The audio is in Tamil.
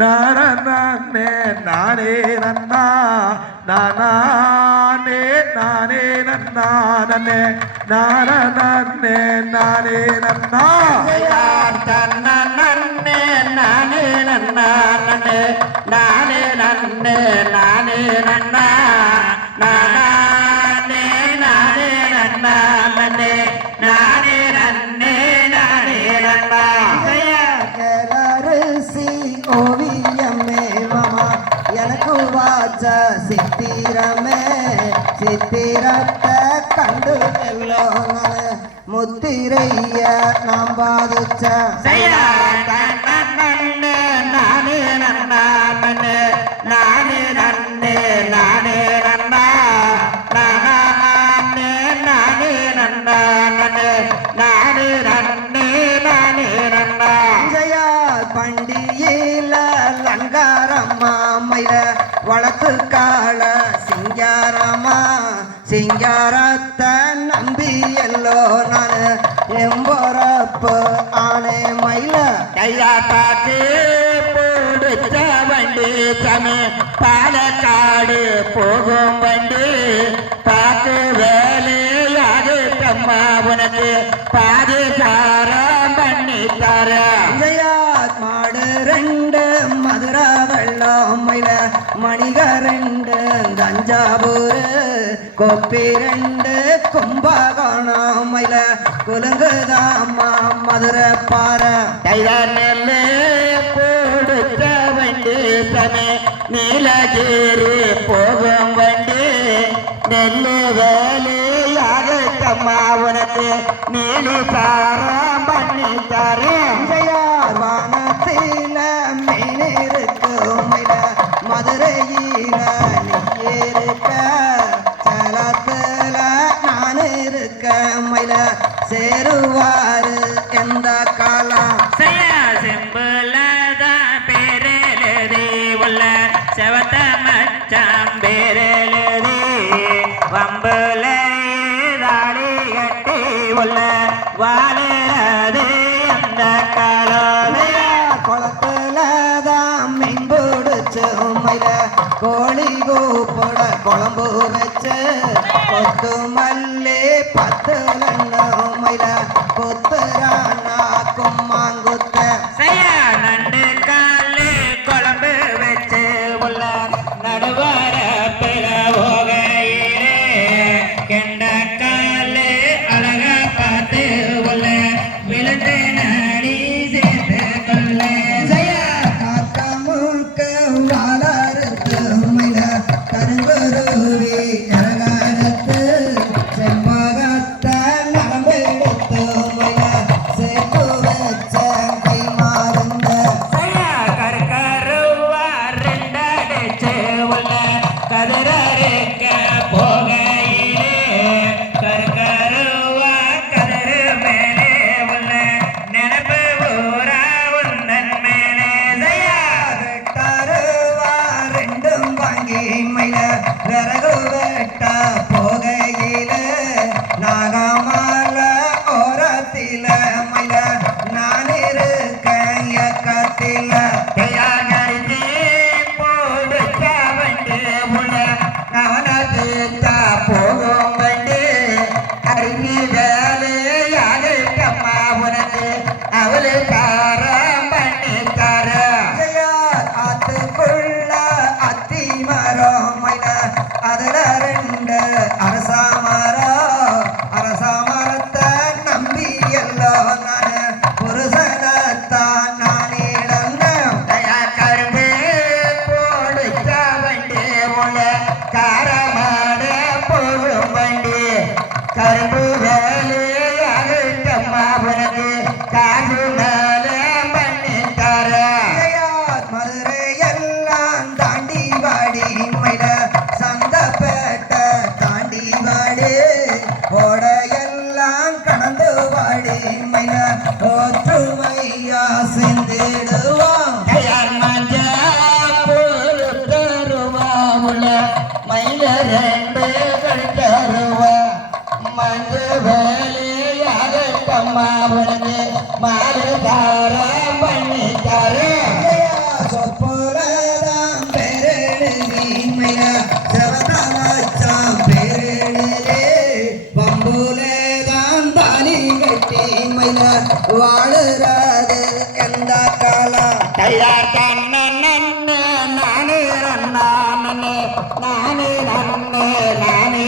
நானே நானே நன்னா நானே நானே நன்னா நன்னே நானே நானே நன்னா நன்னே நானே நன்னா நன்னே நானே நன்னே நானே நன்னா நானே நானே நன்னா நன்னே நானே நன்னே நானே நன்னா கலரிசி ஓவியமே மாமா எனக்கு வாச்ச சித்திரமே சித்திரத்தை கண்டு எல்லாம் முத்திரைய நாம் பாதிச்ச நானே நானே நன்னா நன்னே நானே நன்னே நானே நன்னா நானே நானே நன்னா நன்னே நானே நன்னே நானே நன்னா ஜயா பண்டிகையில லங்காரம்மா மயில வளர்த்து கால சிங்காரமா சிங்காரத்தை நம்பி எல்லோ நான் எம்பொறப்பு ஆனே மயில கையா பாட்டு போடுச்ச வண்டி சமே பாலக்காடு போகும் வண்டி பார்த்து வேலையாது அம்மா உனக்கு பாதுகாரம் பண்ணி தர ஜயா மாடு ரெண்டு மதுரை வெள்ளம் மயில மணிக ரெண்டு தஞ்சாவூர் கொப்பி ரெண்டு கும்பகோணம் மயில குலுங்குதாம்மா மதுரை பாறை கையா நெல்லு போடுச்ச வண்டி சமே நீலகிரி போகும் வண்டி நெல்லு வேலையாகம்மா உனக்கு நீலி சாரம் பண்ணி தரேன் வானத்தில மீன் இருக்கு மயில மதுரையில நீ இருக்க சலத்துல நான் இருக்க மயில சேருவாரு எந்த காலம் செம்புலதான் பேரெழுதி உள்ள செவத்த மச்சாம் பேரெழுதி வம்புல தாடி கட்டி உள்ள வாழறது அந்த காலம் குளத்துலதான் மீன் பிடிச்சு மயில கோழி கூப்பிட குழம்பு வச்சு கொத்து மல்லி பத்துல மயில கொத்துறானா கும்மாங்குத்த நண்டு காலு குழம்பு வச்சு உள்ள நடுவர பிற போகையிலே கெண்ட காலு அழக பார்த்து உள்ள விழுந்து நாடி சேர்த்து கொள்ள காக்க முழுக்க வாழறுத்து மயில கருங்குருவி இறகறுத்து செம்பகத்தை நலம்பெடுத்து மயில சேர்த்து வச்ச வாழுறது எந்த காலம் தையா தன்ன நன்னு நானே நன்னா நன்னே நானே நன்னு நானே